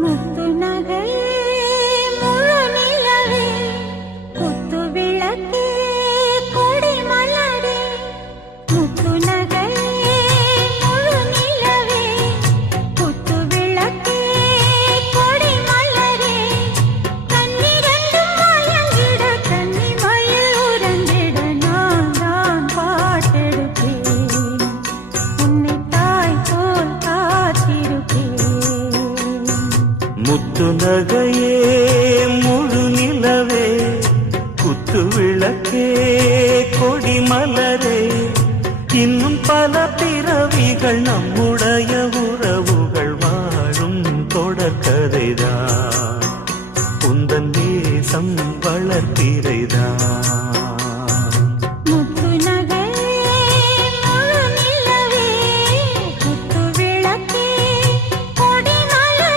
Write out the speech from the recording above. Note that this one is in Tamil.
முத்து நகையே முழு நிலவே குத்து விளக்கே கொடி மலரே முத்து நகையே முழு நிலவே குத்து விளக்கே கொடி மலரே கண்ணிரண்டும் மயங்கிட கன்னி மயில் உறங்கிட நான் தான் பாட்டெடுப்பேன் உன்னை தாய் போல் காத்திருப்பேன் முத்து நகையே முழு நிலவே குத்து விளக்கே கொடி மலரே இன்னும் பல பிறவிகள் நம்முடைய உறவுகள் வாழும் தொடர்கதைதான் உந்தன் தேசம் வளர்த்திரைதான்